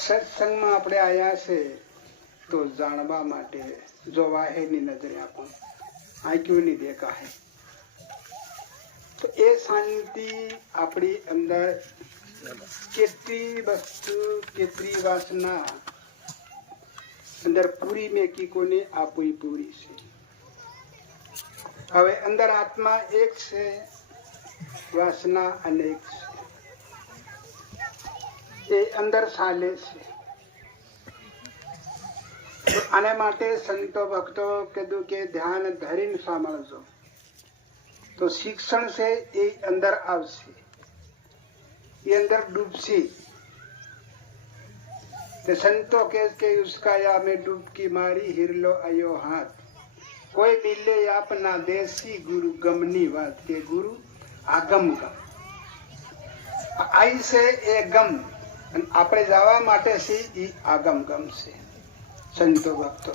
સત્સંગમાં આપણે આયા છે તો જાણવા માટે જો વાહેની નજરે આપો આંખ્યોની દેખાય તો એ શાંતિ આપણી અંદર કેટલી વસ્તુ કેટલી વાસના અંદર પૂરી મેકી કોને આપવી પૂરી છે. હવે અંદર આત્મા એક છે, વાસના અનેક છે. એ અંદર ચાલે છે. આને માટે સંતો ભક્તો કીધું કે ધ્યાન ધરીને સાંભળજો તો શિક્ષણ છે એ અંદર આવશે, એ અંદર ડૂબશે. સંતો કે ઉસકા યા મેં ડૂબકી મારી હિરલો આયો હાથ, કોઈ મિલે આપના દેશી ગુરુ ગમની વાત કે ગુરુ આગમ ગમ આઈ છે એ ગમ અને આપણે જવા માટે છે એ આગમ ગમ છે. સંતો ભક્તો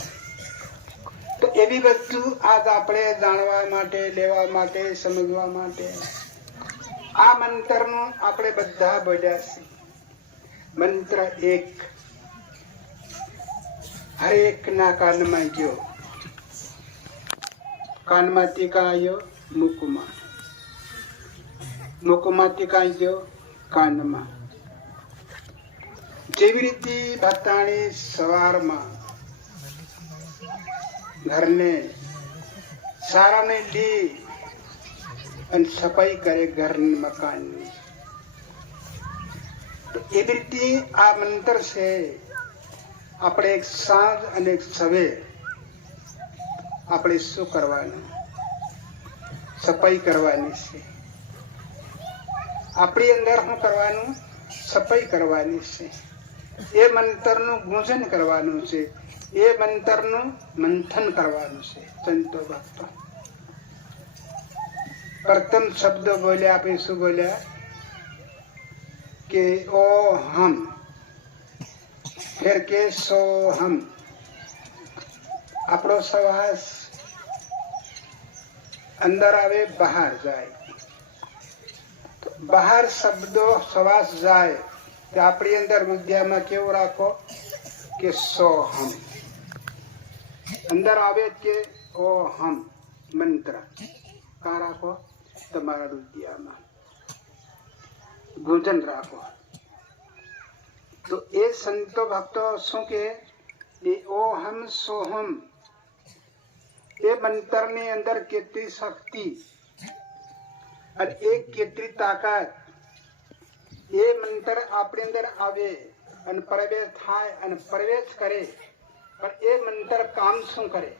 તો એવી વસ્તુ આજ આપણે જાણવા માટે, લેવા માટે, સમજવા માટે આ મંત્રનું આપણે બધા બોલ્યા છે. મંત્ર એક હરેક ના કાનમાં ગયો, કાનમાંથી કાં આવ્યો મુખમાં, મુખમાંથી કાં ગયો કાનમાં. જેવી રીતે ભક્તાણી સવારમાં ઘરને સારાને લી અને સફાઈ કરે ઘરની મકાનની, એવી રીતે આ મંત્ર છે. આપણે એક સાંજ અને એક સવેર આપણે શું કરવાનું? સફાઈ કરવાની છે. આપણી અંદર શું કરવાનું? સફાઈ કરવાની છે. એ મંત્રનું ગુંજન કરવાનું છે, એ મંત્રનું મંથન કરવાનું છે. સંતો ભક્તો પ્રથમ શબ્દ બોલ્યા, આપણે શું બોલ્યા કે ઓ હમ, ફેર કે સો હમ. આપણો શ્વાસ અંદર આવે, બહાર જાય. બહાર શબ્દો શ્વાસ જાય તો આપણી અંદર વિદ્યામાં કેવું રાખો કે સોહમ. અંદર આવે કે ઓ હમ મંત્ર કા રાખો? તમારા વિદ્યામાં ગુંજન રાખો. તો એ સંતો ભક્તો શું કે એ ઓ હમ સોહમ એ મંત્રની અંદર કેટલી શક્તિ અને એ કેટલી તાકાત એ મંત્ર આપણી અંદર આવે અને પ્રવેશ થાય અને પ્રવેશ કરે, પણ એ મંત્ર કામ શું કરે?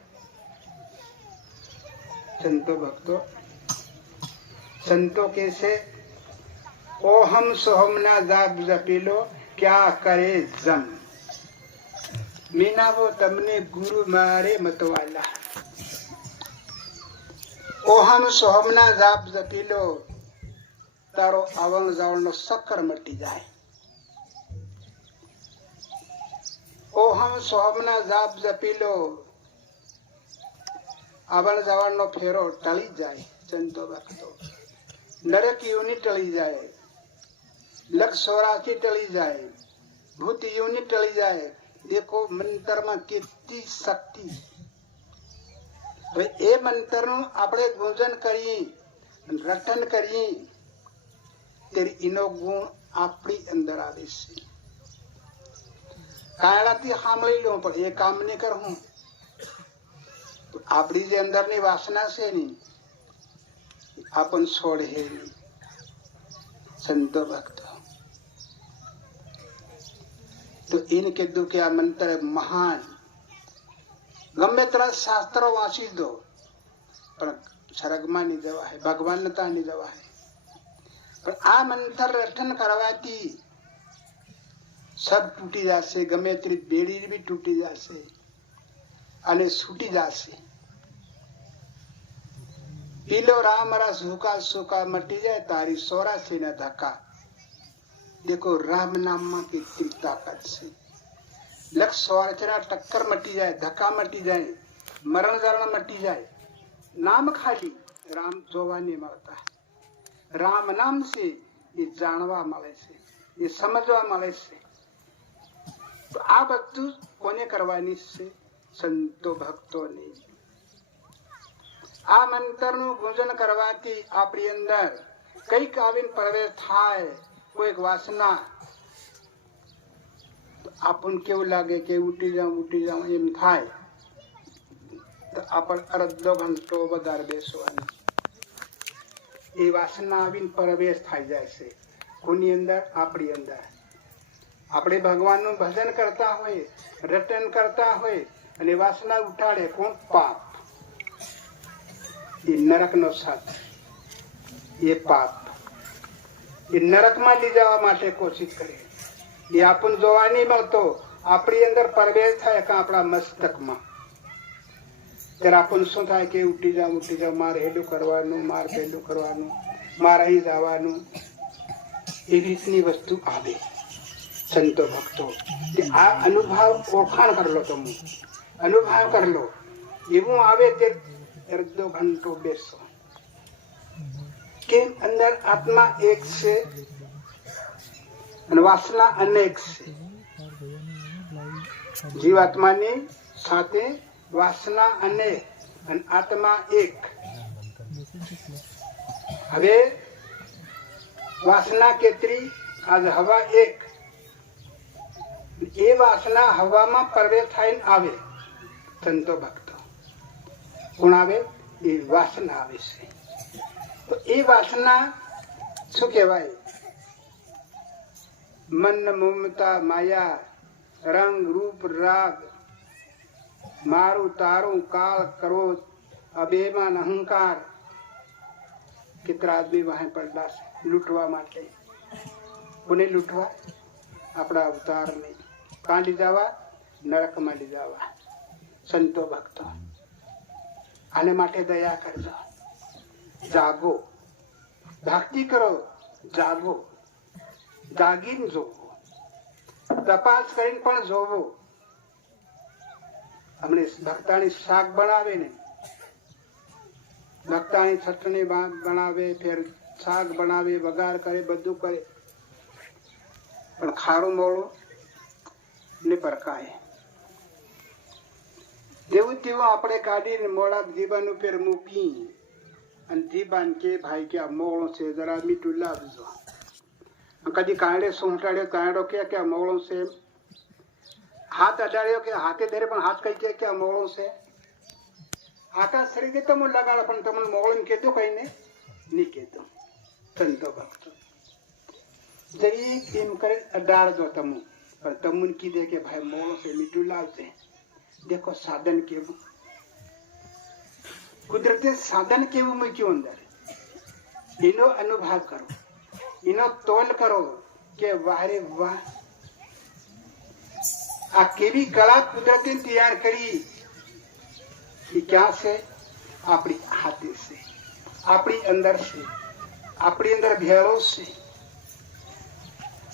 સંતો કે છે ઓહમ સોહમ ના જાપ જપી લો, ક્યાં કરે જમ. મીનાવો તમને ગુરુ મારે મતવાલા. ઓહમ સોહમ ના જાપ જપી લો, તારો આવણ જાવણ નો સક્કર મટી જાય. ઓહમ સોહમ ના જાપ જપી લો, આવણ જાવણ નો ફેરો ટળી જાય. સંતો ભક્તો નરક યોની ટળી જાય, લક્ષ 84 ટળી જાય, ભૂત યોની ટળી જાય. દેખો મંત્રમાં કેટલી શક્તિ. હવે એ મંત્રનું આપણે ગુંજન કરીએ, રટન કરીએ, ત્યારે એનો ગુણ આપણી અંદર આવે છે. કાયડાથી સાંભળી લો પણ એ કામ નહીં કરું, આપણી જે અંદરની વાસના છે ને આપણ છોડે નહીં. સંતો ભક્તો તો એને કીધું કે આ મંત્ર મહાન, ગમે તેટલા શાસ્ત્રો વાંચી દો પણ સ્વર્ગમાં નહીં જવાય, ભગવાનતા નહીં જવાય. પણ આ મંત્ર રટન કરવાથી સબ તૂટી જશે, ગમે તેટલી બેડી બી તૂટી જશે અને છૂટી જશે. પીલો રામ રસ હુકા સુકા મટી જાય તારી 84 ના ધક્કા. देखो राम नाम में कितनी ताकत से. लक्ष्य 84 टक्कर मटी जाए, धक्का मटी जाए, मरण जरण मटी जाए. नाम खाली राम जोवा नहीं મળતા. राम नाम से ये जानवा મળે છે, ये समझवा મળે છે. તો આ બધું કોને કરવાની છે? સંતો ભક્તોને. આ મંત્રનું ગુંજન કરવાથી આપણી અંદર કઈક આવીને પ્રવેશ થાય, કોઈક વાસના. આપણને કેવું લાગે કે ઉઠી જાઉં એમ થાય તો આપણે અડધો ઘંટો વધારે બેસવાની. એ વાસના આવીને પ્રવેશ થઈ જાય છે. કોની અંદર? આપણી અંદર. આપણે ભગવાનનું ભજન કરતા હોય, રટન કરતા હોય અને વાસના ઉઠાડે કોણ? પાપ. એ નરકનો સાથ, એ પાપ. એ નરકમાં લઈ જવા માટે કોશિશ કરે. એ આપણને જોવા નહીં મળતો, આપણી અંદર પ્રવેશ થાય કે આપણા મસ્તકમાં. ત્યારે આપણને શું થાય કે ઉઠી જાઉં, મારે હેલું કરવાનું, મારે પેલું કરવાનું, મારે અહીં જવાનું. એ રીતની વસ્તુ આવે. સંતો ભક્તો આ અનુભવ ઓળખાણ કરી લો, તમે અનુભવ કરી લો. એવું આવે તે અડધો ઘંટો બેસો. કે અંદર આત્મા એક છે અને વાસના અનેક છે. જીવાત્માની સાથે વાસના અનેક અને આત્મા એક. હવે વાસના કેટલી? આજ હવા એક. એ વાસના હવામાં પ્રવેશ થઈને આવે. સંતો ભક્તો કોણ આવે? એ વાસના આવે છે. તો એ વાસના શું કહેવાય? મન, મમતા, માયા, રંગ, રૂપ, રાગ, મારું તારું, કાળ, ક્રોધ, અભિમાન, અહંકાર. કેટલા આદમી વહાં પડેલા છે લૂંટવા માટે. કોને લૂંટવા? આપણા અવતારને. કાં લઈ જવા? નરકમાં લઈ જવા. સંતો ભક્તો આને માટે દયા કરજો. જાગો, ભક્તિ કરો, જાગો, જાગીને જોવો, તપાસ કરીને પણ જોવો. હમણે ભક્તાની શાક બનાવે ને, ભક્તાની ચટણી બનાવે, ફેર શાક બનાવે, વઘાર કરે, બધું કરે, પણ ખારું મોડું ને પરકાય. જેવું તેવું આપણે કાઢીને મોડા જીબાન ઉપર મૂકી અને જીબાન કે ભાઈ કે આ મોળો છે, જરા મીઠું લાવજો. કદી કાંડે સોંટાડ્યો, કાંડો કે આ મોળો છે. હાથ અડાડ્યો કે હાથે ધરે પણ હાથ કઈ કે આ મોળો છે. આખા શરીરે તમે લગાડો પણ તમને મોળો કહેતો કઈ ને નહીં કહેતો. સંતો ભક્તો જરીક એમ કરી અડાડજો તમુ, પણ તમુને કીધે કે ભાઈ મોણો છે મીઠું લાવશે. દેખો સાધન કેવું, કુદરતે સાધન કેવું મૂક્યું અંદર, એનો અનુભવ કરો, એનો તોલ કરો કે વારે વાહ આ કેવી કળા કુદરતે તૈયાર કરી. એ ક્યાં છે? આપણી હાથે છે, આપણી અંદર છે, આપણી અંદર ભેળો છે.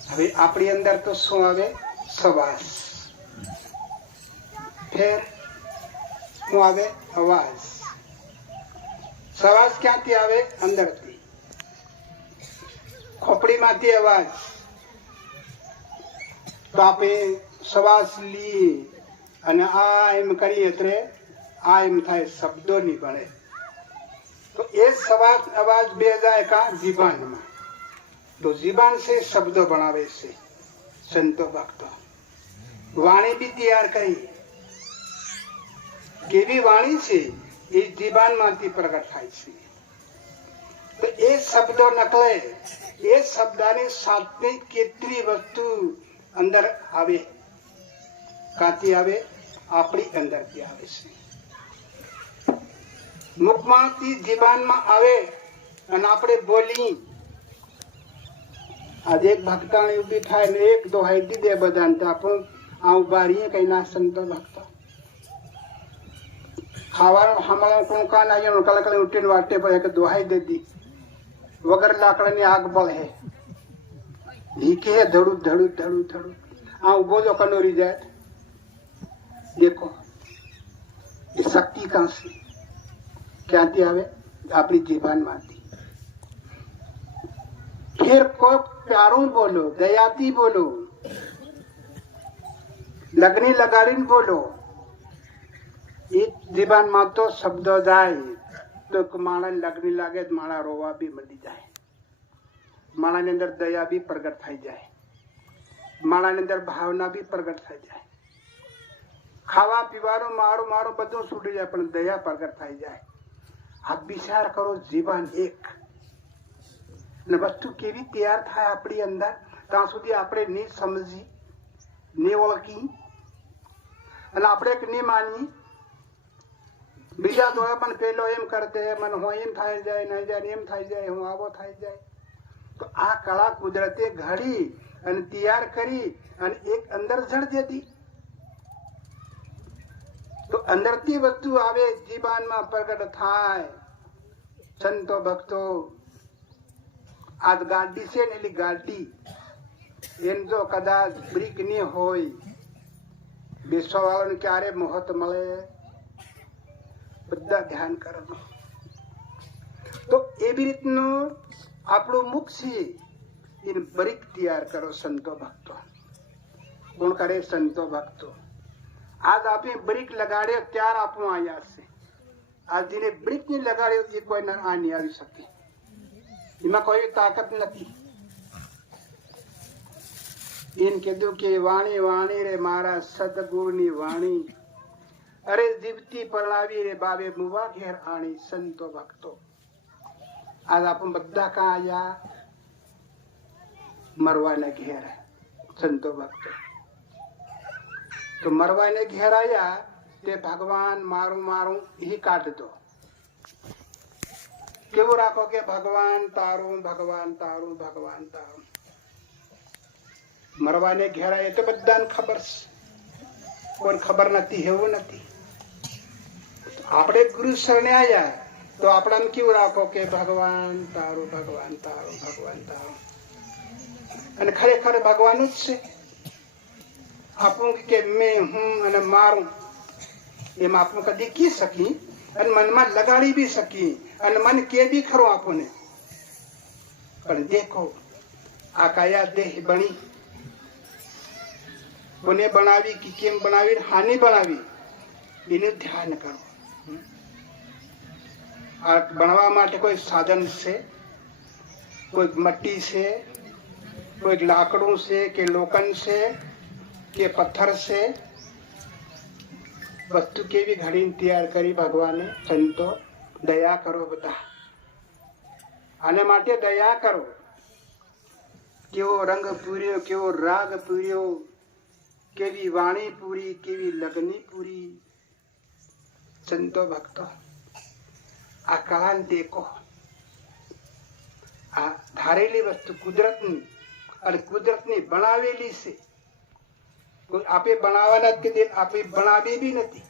હવે આપણી અંદર તો શું આવે? શ્વાસ. ફેર શું આવે? અવાજ. શ્વાસ ક્યાંથી આવે? અંદરથી. ખોપડીમાંથી અવાજ. તો આપણે શ્વાસ લઈએ અને આ એમ કરીએ એટલે આ એમ થાય, શબ્દો નહીં બને. તો એ શ્વાસ અવાજ બે જાય કા જીભાનમાં, તો જીભાન છે શબ્દો બનાવે છે. સંતો ભક્તો વાણી બી તૈયાર કરી. કેવી વાણી છે? એ જીભાનમાંથી પ્રગટ થાય છે. તો એ શબ્દો નકલે, એ શબ્દની સાથે કેટલી વસ્તુ અંદર આવે. ક્યાંથી આવે? આપણી અંદરથી આવે છે. મુખમાંથી જીભાનમાં આવે અને આપણે બોલી. આજે એક ભક્તાણી ઉભી થાય ને એક દોહાઈ દીધે બધાને, તો આપણે આ ઉભા રહીએ કઈ ના. સંતો ભક્તો ખાવાનું હમણાં કોણ કાન આવ્યો કલાક ઉઠીને વાટે પડે કે દોહાઈ દેતી વગર લાકડાની આગ બળે. હીકે ધડું ધડું ધડું ધડું આ ઉભો જો કનોરી જાય. દેખો એ શક્તિ કાં છે? ક્યાંથી આવે? આપણી જીભાનમાંથી. ફેર કોઈ પ્યારું બોલો, દયાથી બોલો, લગની લગાડીને બોલો. એ જીભાનમાં તો શબ્દો જાય તો માણસ લગની લાગે, માણા રોવા બી મળી જાય, માણાની અંદર દયા બી પ્રગટ થઈ જાય, માણાની અંદર ભાવના બી પ્રગટ થઈ જાય. ખાવા પીવાનું મારું મારું બધું છૂટી જાય, પણ દયા પ્રગટ થઈ જાય. આ વિચાર કરો, જીવન એક ને વસ્તુ કેવી તૈયાર થાય આપણી અંદર, ત્યાં સુધી આપણે નહીં સમજી, નહીં ઓળખી અને આપણે નહીં માની. બીજા જોડે પણ પેલો એમ કરતે, મને હું એમ થાય જાય, નહીં જાય એમ થઈ જાય, હું આવો થઈ જાય. તો આ કળા કુદરતે ઘડી અને તૈયાર કરી અને એક અંદર જડ દેતી. તો અંદરથી વસ્તુ આવે, જીવનમાં પ્રગટ થાય. સંતો ભક્તો આ ગાડી છે ને, એલી ગાડી એમ જો કદાચ બ્રેક નહીં હોય, બેસવા વાળાને ક્યારે મોહત મળે? બધા ધ્યાન કરો. તો એવી રીતનું આપણું મુખ છે, એને બ્રેક તૈયાર કરો. સંતો ભક્તો કોણ કરે? સંતો ભક્તો. આજ આપણે બ્રેક લગાડ્યો ત્યાર આપણું અહીંયા છે. આજ જેને બ્રેક નહીં લગાડ્યો એ કોઈ આ નહીં આવી શકે. એમાં કોઈ તાકાત નથી. એમ કીધું કે વાણી વાણી રે મારા સદગુરુની વાણી, અરે જીવતી પરણાવી રે બાબે મુવા ઘેર આણી. સંતો ભક્તો આજ આપણે બધા કાં આવ્યા? મરવાને ઘેર. સંતો ભક્તો તો મરવાને ઘેર આવ્યા તે ભગવાન મારું મારું એ કાઢ દો. કેવું રાખો કે ભગવાન તારું, ભગવાન તારું, ભગવાન તારું. મરવાને ઘેર આવ્યા તો બધાને ખબર છે, કોઈ ખબર નથી એવું નથી. આપણે ગુરુ શરણે આવ્યા તો આપણાને કેવું રાખો કે ભગવાન તારું, ભગવાન તારું, ભગવાન તારું. અને ખરેખર ભગવાન જ છે. આપણું કે મેં હું અને મારું એમ આપણું કદી કી શકી અને મનમાં લગાડી બી શકી અને મન કે બી ખરું આપણને. પણ દેખો આ કયા દેહ બની, કોને બનાવી, કે કેમ બનાવી, હાની બનાવી, એનું ધ્યાન કરો. આ બનવા માટે કોઈ સાધન છે, કોઈ મટ્ટી છે, કોઈ લાકડું છે કે લોખંડ છે કે પથ્થર છે? વસ્તુ કેવી ઘડીને તૈયાર કરી ભગવાને. સંતો દયા કરો બધા. આને માટે દયા કરો. કેવો રંગ પૂર્યો, કેવો રાગ પૂર્યો, કેવી વાણી પૂરી, કેવી લગ્ની પૂરી. સંતો ભક્તો, આ કળાને દેખો. આ ધારેલી વસ્તુ કુદરતની, અને કુદરતની બનાવેલી છે. કોઈ આપે બનાવવાના જ કે આપે બનાવી બી નથી.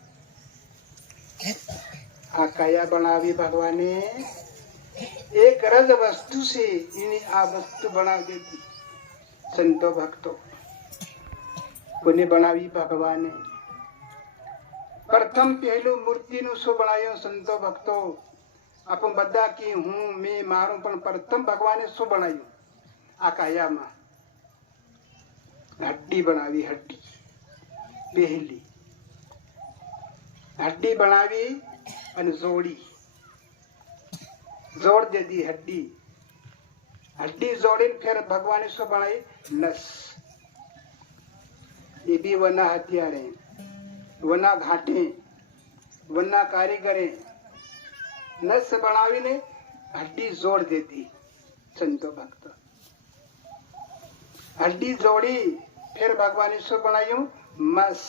આ કયા બનાવી ભગવાને? એક રજ વસ્તુ છે, એની આ વસ્તુ બનાવી દીધી. સંતો ભક્તો, કોને બનાવી ભગવાને? પ્રથમ પહેલું મૂર્તિનું શું બનાવ્યું? સંતો ભક્તો, આપણે બધા કે હું, મેં, મારું, પણ પ્રથમ ભગવાને શું બનાવ્યું? આ કાયામાં હડ્ડી બનાવી. હડ્ડી પહેલી હડ્ડી બનાવી અને જોડી, જોડ દીધી હડ્ડી. હડ્ડી જોડીને ફેર ભગવાને શું બનાવી? નસ. એ બી વના હથિયારે, વના ઘાટે, વના કારીગરે નસ બનાવીને હડ્ડી જોડ દીધી. સંતો ભક્તો, હડ્ડી જોડી ફેર ભગવાને શું બનાવ્યું? મસ.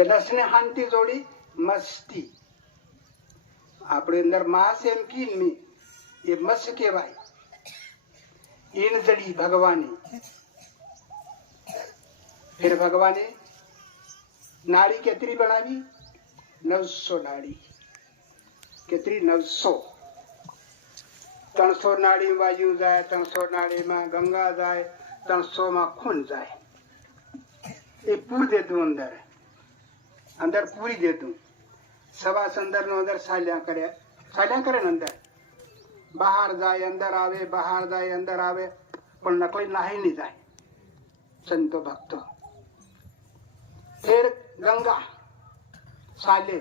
નસને હાંતી જોડી મસ્તી. આપણે અંદર માસ એમ કી, એ મસ કહેવાય. ઈણજડી ભગવાને. ફેર ભગવાને નાળી કેટલી બનાવી? 900 નાળી. કેટલી? 900. 300 નાળી વાયુ જાય, 300 નાળીમાં ગંગા જાય, 300 માં ખૂન જાય. એ પૂર દેતું અંદર, અંદર પૂરી દેતું. સવાસ અંદર નો અંદર ચાલ્યા કરે ને અંદર. બહાર જાય, અંદર આવે, બહાર જાય, અંદર આવે, પણ નકલી નાહી નહીં જાય. સંતો ભક્તો, ફેર ગંગા ચાલે.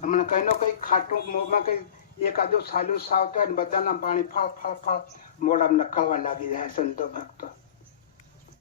હમણાં કઈ નો કઈ ખાટું મોંમાં કઈ એકાદું સાલું સાવતા બધાના પાણી ફાળ ફાળ ફાળ મોઢામાં નકળવા લાગી જાય. સંતો ભક્તો,